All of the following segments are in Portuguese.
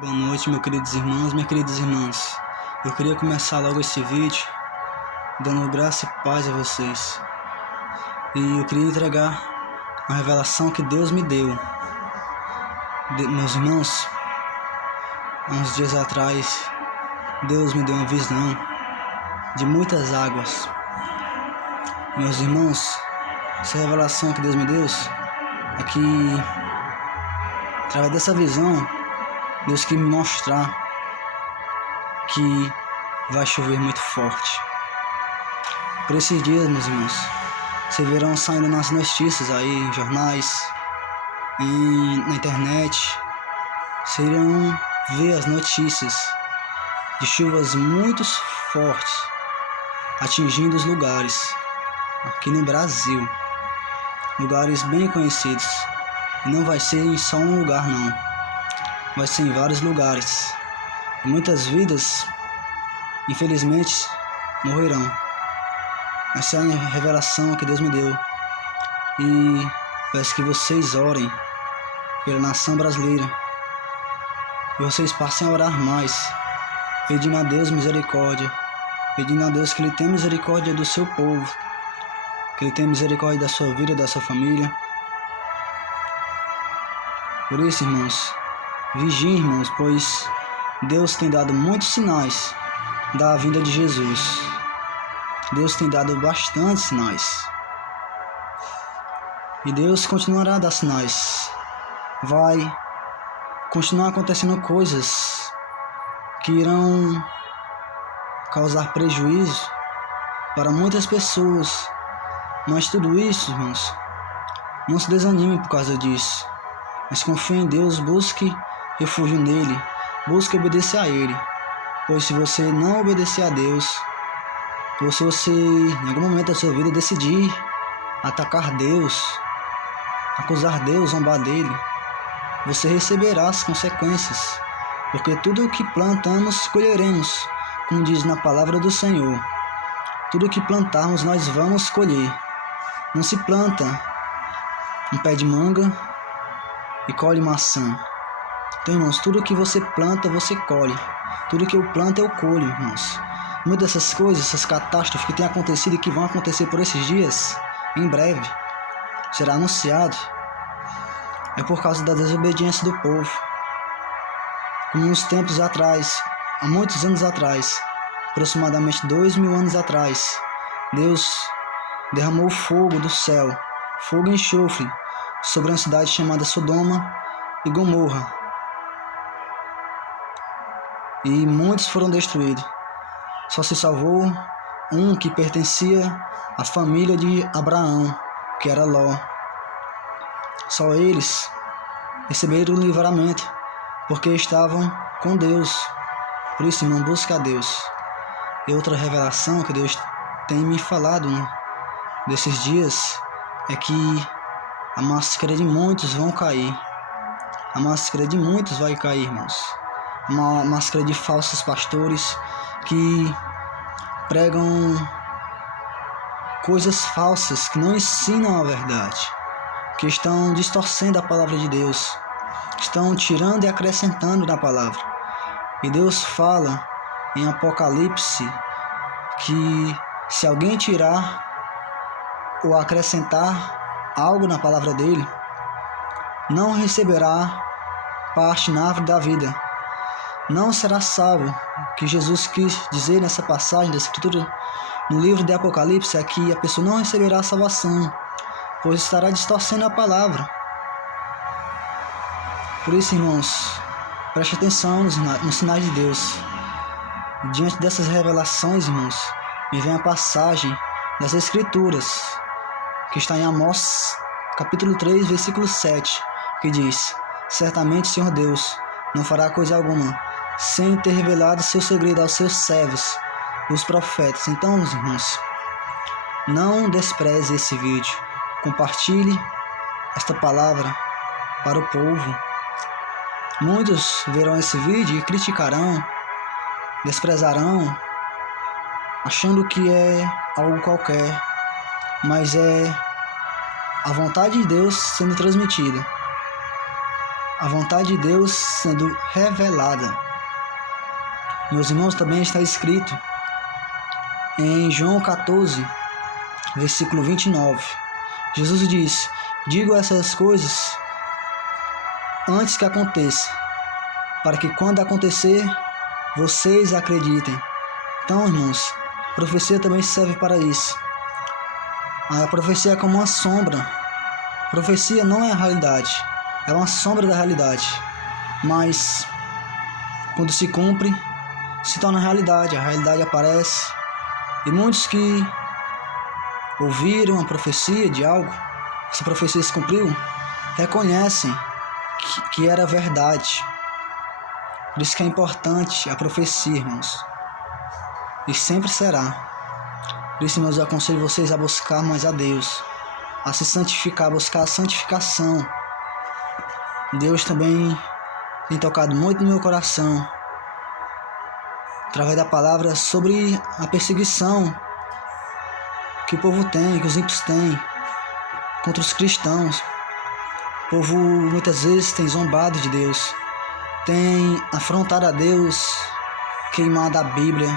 Boa noite, meus queridos irmãos, minhas queridas irmãs. Eu queria começar logo esse vídeo dando graça e paz a vocês. E eu queria entregar uma revelação que Deus me deu. Meus irmãos, há uns dias atrás, Deus me deu uma visão de muitas águas. Meus irmãos, essa revelação que Deus me deu é que, através dessa visão, Deus quer me mostrar que vai chover muito forte. Por esses dias, meus irmãos, vocês verão saindo nas notícias aí, em jornais, na internet. Vocês irão ver as notícias de chuvas muito fortes atingindo os lugares aqui no Brasil. Lugares bem conhecidos. E não vai ser em só um lugar, não. Vai ser em vários lugares. E muitas vidas, infelizmente, morrerão. Essa é a revelação que Deus me deu. E peço que vocês orem pela nação brasileira. E vocês passem a orar mais, pedindo a Deus misericórdia. Pedindo a Deus que Ele tenha misericórdia do seu povo. Que Ele tenha misericórdia da sua vida, da sua família. Por isso, irmãos, vigiem, irmãos, pois Deus tem dado muitos sinais da vinda de Jesus. Deus tem dado bastantes sinais. E Deus continuará a dar sinais. Vai continuar acontecendo coisas que irão causar prejuízo para muitas pessoas. Mas tudo isso, irmãos, não se desanime por causa disso. Mas confie em Deus, busque refúgio nele, busque obedecer a Ele. Pois se você não obedecer a Deus, ou se você em algum momento da sua vida decidir atacar Deus, acusar Deus, zombar dele, você receberá as consequências. Porque tudo o que plantamos, colheremos, como diz na palavra do Senhor. Tudo o que plantarmos, nós vamos colher. Não se planta um pé de manga e colhe maçã. Então, irmãos, tudo que você planta, você colhe. Tudo que eu planto, eu colho, irmãos. Muitas dessas coisas, essas catástrofes que têm acontecido e que vão acontecer por esses dias, em breve, será anunciado. É por causa da desobediência do povo. Como uns tempos atrás, há muitos anos atrás, aproximadamente 2000 anos atrás, Deus derramou fogo do céu, fogo e enxofre, sobre uma cidade chamada Sodoma e Gomorra. E muitos foram destruídos. Só se salvou um que pertencia à família de Abraão, que era Ló. Só eles receberam o livramento, porque estavam com Deus. Por isso, irmão, busca a Deus. E outra revelação que Deus tem me falado, desses dias, é que a máscara de muitos vão cair. A máscara de muitos vai cair, irmãos. Uma máscara de falsos pastores que pregam coisas falsas, que não ensinam a verdade, que estão distorcendo a palavra de Deus, estão tirando e acrescentando na palavra. E Deus fala em Apocalipse que se alguém tirar ou acrescentar algo na palavra dele, não receberá parte na árvore da vida, não será salvo. O que Jesus quis dizer nessa passagem da Escritura, no livro de Apocalipse, é que a pessoa não receberá salvação, pois estará distorcendo a palavra. Por isso, irmãos, preste atenção nos sinais de Deus. Diante dessas revelações, irmãos, me vem a passagem das Escrituras, que está em Amós, capítulo 3, versículo 7, que diz: certamente, Senhor Deus, não fará coisa alguma, sem ter revelado seu segredo aos seus servos, os profetas. Então, irmãos, não despreze esse vídeo. Compartilhe esta palavra para o povo. Muitos verão esse vídeo e criticarão, desprezarão, achando que é algo qualquer, mas é a vontade de Deus sendo transmitida. a vontade de Deus sendo revelada. Meus irmãos, também está escrito em João 14, versículo 29. Jesus diz: digo essas coisas antes que aconteça, para que quando acontecer, vocês acreditem. Então, irmãos, a profecia também serve para isso. A profecia é como uma sombra. A profecia não é a realidade, é uma sombra da realidade. Mas, quando se cumpre, se torna realidade, a realidade aparece. E muitos que ouviram a profecia de algo, essa profecia se cumpriu, reconhecem que era verdade. Por isso que é importante a profecia, irmãos. E sempre será. Por isso, irmãos, eu aconselho vocês a buscar mais a Deus, a se santificar, a buscar a santificação. Deus também tem tocado muito no meu coração, através da palavra, sobre a perseguição que o povo tem, que os ímpios têm contra os cristãos. O povo muitas vezes tem zombado de Deus, tem afrontado a Deus, queimado a Bíblia,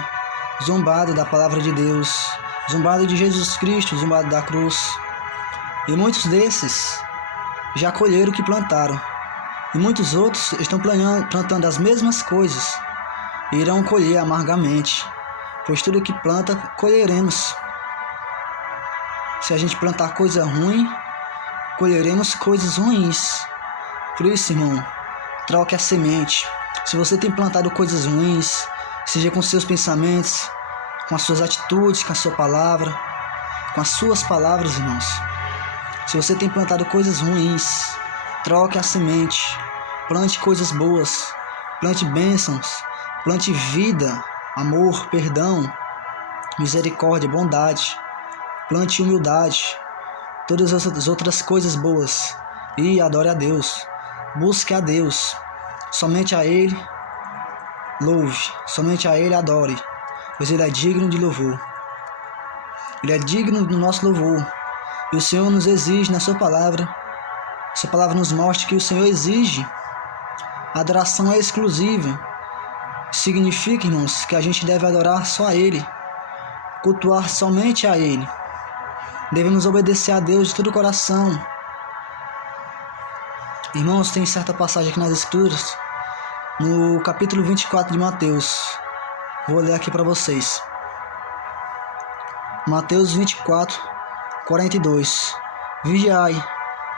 zombado da palavra de Deus, zombado de Jesus Cristo, zombado da cruz. E muitos desses já colheram o que plantaram. E muitos outros estão plantando as mesmas coisas e irão colher amargamente, pois tudo que planta, colheremos. Se a gente plantar coisa ruim, colheremos coisas ruins. Por isso, irmão, troque a semente. Se você tem plantado coisas ruins, seja com seus pensamentos, com as suas atitudes, com a sua palavra, com as suas palavras, irmãos. Se você tem plantado coisas ruins, troque a semente. Plante coisas boas, plante bênçãos, plante vida, amor, perdão, misericórdia, bondade. Plante humildade, todas as outras coisas boas. E adore a Deus. Busque a Deus. Somente a Ele louve, somente a Ele adore, pois Ele é digno de louvor. Ele é digno do nosso louvor. E o Senhor nos exige na sua palavra nos mostra que o Senhor exige. A adoração é exclusiva. Significa, irmãos, que a gente deve adorar só a Ele, cultuar somente a Ele. Devemos obedecer a Deus de todo o coração. Irmãos, tem certa passagem aqui nas Escrituras, no capítulo 24 de Mateus. Vou ler aqui para vocês. Mateus 24, 42. Vigiai,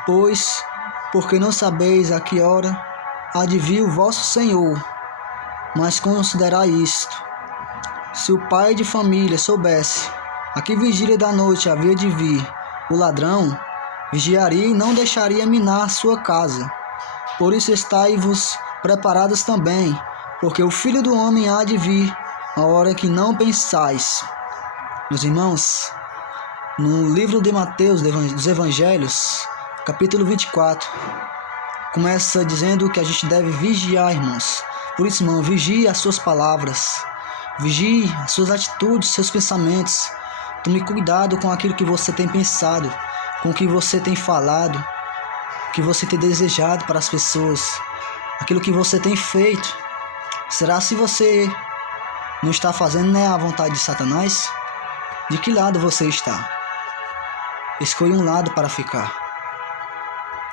pois, porque não sabeis a que hora há de vir o vosso Senhor. Mas considerai isto: se o pai de família soubesse a que vigília da noite havia de vir o ladrão, vigiaria e não deixaria minar sua casa. Por isso estai-vos preparados também, porque o Filho do Homem há de vir a hora que não pensais. Meus irmãos, no livro de Mateus, dos Evangelhos, capítulo 24, começa dizendo que a gente deve vigiar, irmãos. Por isso, irmão, vigie as suas palavras, vigie as suas atitudes, seus pensamentos. Tome cuidado com aquilo que você tem pensado, com o que você tem falado, o que você tem desejado para as pessoas, aquilo que você tem feito. Será se você não está fazendo, né, a vontade de Satanás? De que lado você está? Escolha um lado para ficar.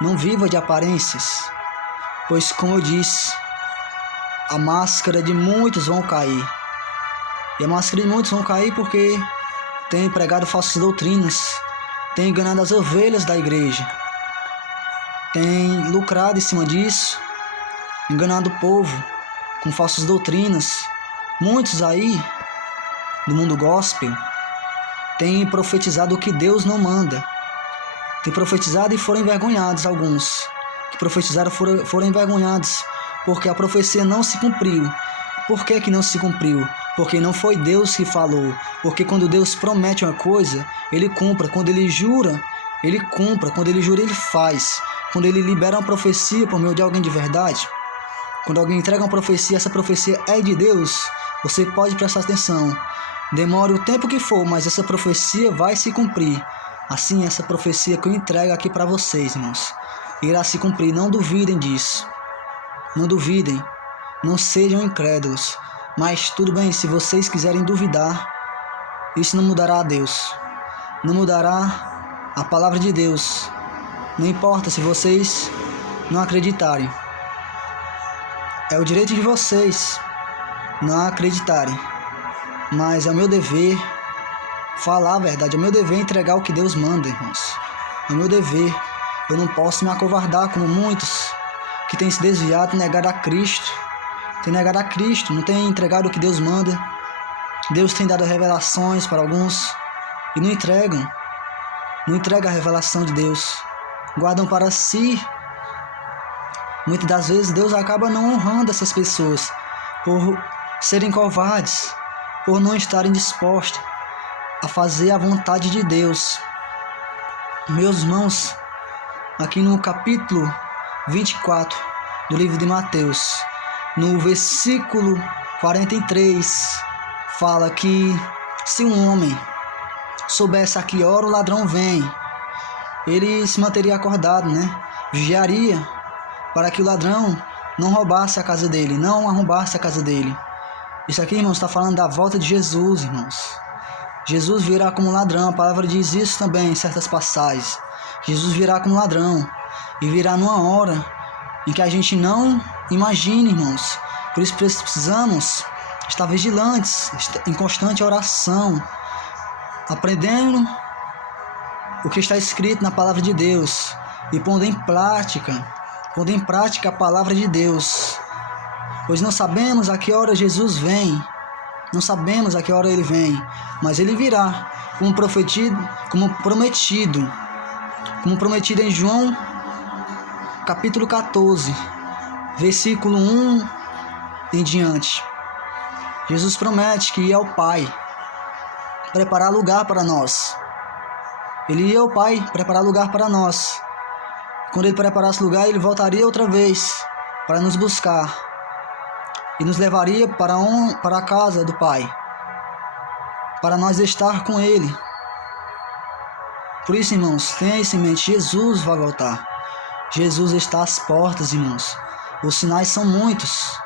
Não viva de aparências, pois, como eu disse, a máscara de muitos vão cair. E a máscara de muitos vão cair porque tem pregado falsas doutrinas, tem enganado as ovelhas da igreja, tem lucrado em cima disso, enganado o povo com falsas doutrinas. Muitos aí, no mundo gospel, têm profetizado o que Deus não manda. Tem profetizado e foram envergonhados alguns. Que profetizaram foram envergonhados, porque a profecia não se cumpriu. Por que não se cumpriu? Porque não foi Deus que falou. Porque quando Deus promete uma coisa, Ele cumpre. Quando Ele jura, Ele cumpre. Quando Ele jura, Ele faz. Quando Ele libera uma profecia por meio de alguém de verdade, quando alguém entrega uma profecia, essa profecia é de Deus, você pode prestar atenção. Demore o tempo que for, mas essa profecia vai se cumprir. Assim, essa profecia que eu entrego aqui para vocês, irmãos, irá se cumprir. Não duvidem disso. Não duvidem, não sejam incrédulos. Mas tudo bem, se vocês quiserem duvidar, isso não mudará a Deus. Não mudará a palavra de Deus. Não importa se vocês não acreditarem. É o direito de vocês não acreditarem. Mas é o meu dever falar a verdade. É o meu dever entregar o que Deus manda, irmãos. É o meu dever. Eu não posso me acovardar como muitos que têm se desviado e negado a Cristo. Tem negado a Cristo, não tem entregado o que Deus manda. Deus tem dado revelações para alguns e não entregam. Não entregam a revelação de Deus. Guardam para si. Muitas das vezes Deus acaba não honrando essas pessoas por serem covardes, por não estarem dispostos a fazer a vontade de Deus. Meus irmãos, aqui no capítulo 24 do livro de Mateus, no versículo 43, fala que se um homem soubesse a que hora o ladrão vem, ele se manteria acordado, vigiaria para que o ladrão não roubasse a casa dele, não arrombasse a casa dele. Isso aqui, irmãos, está falando da volta de Jesus, irmãos. Jesus virá como ladrão, a palavra diz isso também em certas passagens. Jesus virá como ladrão e virá numa hora em que a gente não imagina, irmãos. Por isso precisamos estar vigilantes, em constante oração, aprendendo o que está escrito na palavra de Deus e pondo em prática a palavra de Deus. Pois não sabemos a que hora Jesus vem, não sabemos a que hora ele vem, mas ele virá como prometido em João capítulo 14, versículo 1 em diante. Jesus promete que ia ao Pai preparar lugar para nós. Ele ia ao Pai preparar lugar para nós. Quando ele preparasse lugar, ele voltaria outra vez para nos buscar e nos levaria para a casa do Pai, para nós estar com ele. Por isso, irmãos, tenha isso em mente, Jesus vai voltar. Jesus está às portas, irmãos. Os sinais são muitos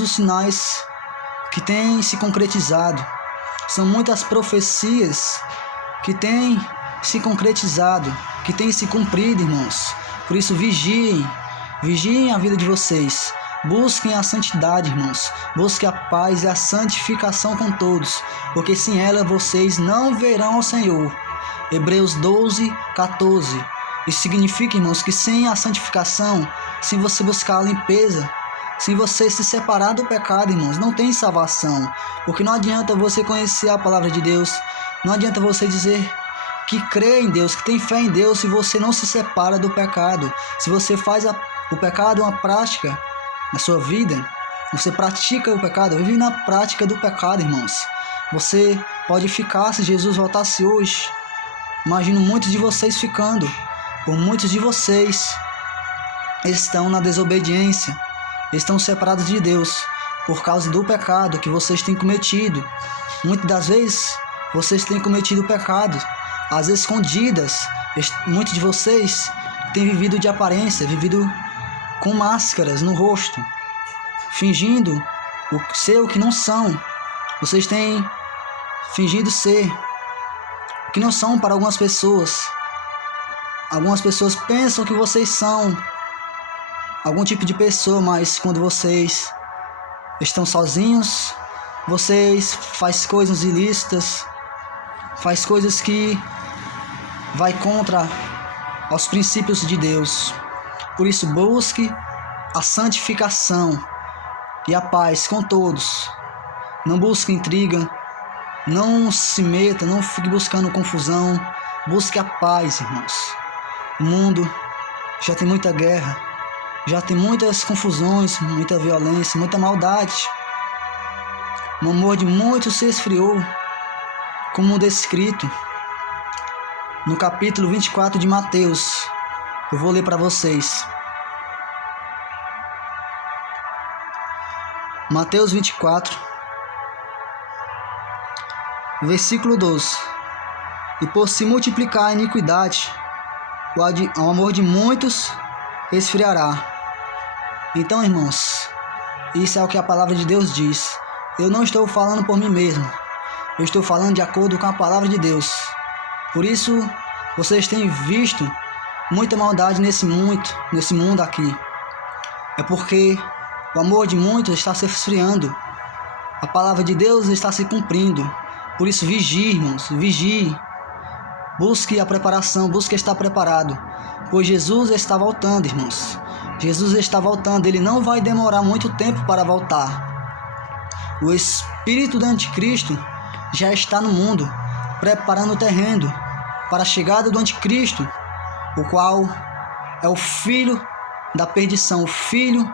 os sinais que têm se concretizado. São muitas profecias que têm se concretizado, que têm se cumprido, irmãos. Por isso, vigiem a vida de vocês. Busquem a santidade, irmãos. Busquem a paz e a santificação com todos, porque sem ela vocês não verão ao Senhor. Hebreus 12, 14. Isso significa, irmãos, que sem a santificação, sem você buscar a limpeza, sem você se separar do pecado, irmãos, não tem salvação. Porque não adianta você conhecer a palavra de Deus, não adianta você dizer que crê em Deus, que tem fé em Deus, se você não se separa do pecado. Se você faz o pecado uma prática na sua vida, você pratica o pecado, vive na prática do pecado, irmãos. Você pode ficar, se Jesus voltasse hoje, imagino muitos de vocês ficando, por muitos de vocês estão na desobediência, estão separados de Deus por causa do pecado que vocês têm cometido. Muitas das vezes vocês têm cometido pecado, às vezes escondidas. Muitos de vocês têm vivido de aparência, vivido com máscaras no rosto, fingindo ser o que não são. Vocês têm fingido ser o que não são para algumas pessoas. Algumas pessoas pensam que vocês são algum tipo de pessoa, mas quando vocês estão sozinhos, vocês fazem coisas ilícitas, faz coisas que vai contra os princípios de Deus. Por isso, busque a santificação e a paz com todos. Não busque intriga, não se meta, não fique buscando confusão. Busque a paz, irmãos. O mundo já tem muita guerra, já tem muitas confusões, muita violência, muita maldade. O amor de muitos se esfriou, como descrito no capítulo 24 de Mateus. Eu vou ler para vocês. Mateus 24, versículo 12. E por se multiplicar a iniquidade, o amor de muitos esfriará. Então, irmãos, isso é o que a palavra de Deus diz. Eu não estou falando por mim mesmo. Eu estou falando de acordo com a palavra de Deus. Por isso, vocês têm visto muita maldade nesse mundo aqui. É porque o amor de muitos está se esfriando. A palavra de Deus está se cumprindo. Por isso, vigie, irmãos, vigie. Busque a preparação, busque estar preparado. Pois Jesus está voltando, irmãos. Jesus está voltando, ele não vai demorar muito tempo para voltar. O espírito do anticristo já está no mundo, preparando o terreno para a chegada do anticristo, o qual é o filho da perdição, o filho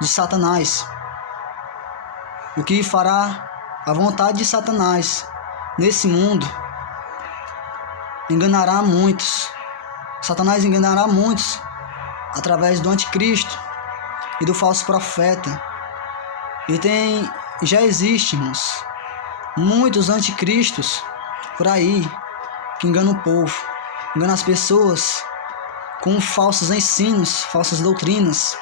de Satanás, o que fará a vontade de Satanás nesse mundo. Enganará muitos. Satanás enganará muitos através do anticristo e do falso profeta. E já existem, irmãos, muitos anticristos por aí que enganam o povo, enganam as pessoas com falsos ensinos, falsas doutrinas.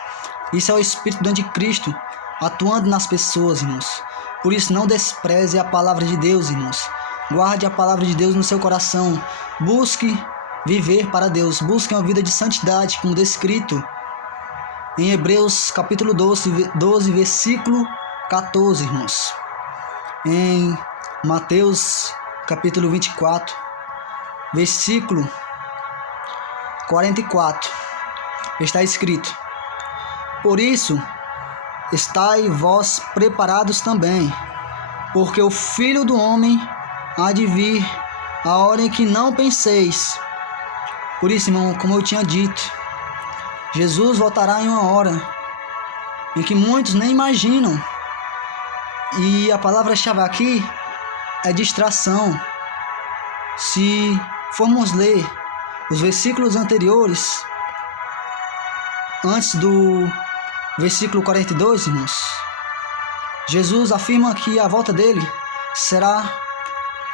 Isso é o espírito do anticristo atuando nas pessoas, irmãos. Por isso, não despreze a palavra de Deus, irmãos. Guarde a palavra de Deus no seu coração. Busque viver para Deus. Busque uma vida de santidade, como descrito em Hebreus capítulo 12, versículo 14, irmãos. Em Mateus capítulo 24, versículo 44, está escrito: por isso, estai vós preparados também, porque o Filho do Homem há de vir a hora em que não penseis. Por isso, irmão, como eu tinha dito, Jesus voltará em uma hora em que muitos nem imaginam. E a palavra-chave aqui é distração. Se formos ler os versículos anteriores, antes do versículo 42, irmãos, Jesus afirma que a volta dele será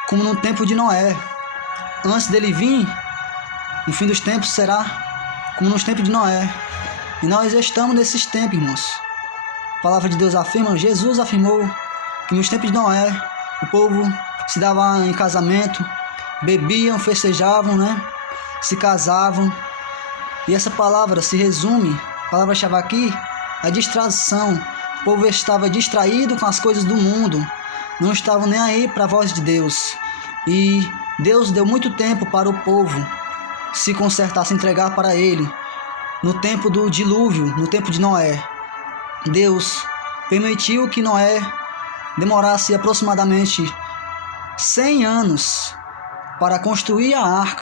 como no tempo de Noé. Antes dele vir, no fim dos tempos, será como nos tempos de Noé. E nós estamos nesses tempos, irmãos. A palavra de Deus afirma, Jesus afirmou que nos tempos de Noé, o povo se dava em casamento, bebiam, festejavam, se casavam. E essa palavra se resume, a palavra-chave aqui, a distração. O povo estava distraído com as coisas do mundo, não estavam nem aí para a voz de Deus. E Deus deu muito tempo para o povo se consertar, se entregar para Ele. No tempo do dilúvio, no tempo de Noé, Deus permitiu que Noé demorasse aproximadamente 100 anos para construir a arca.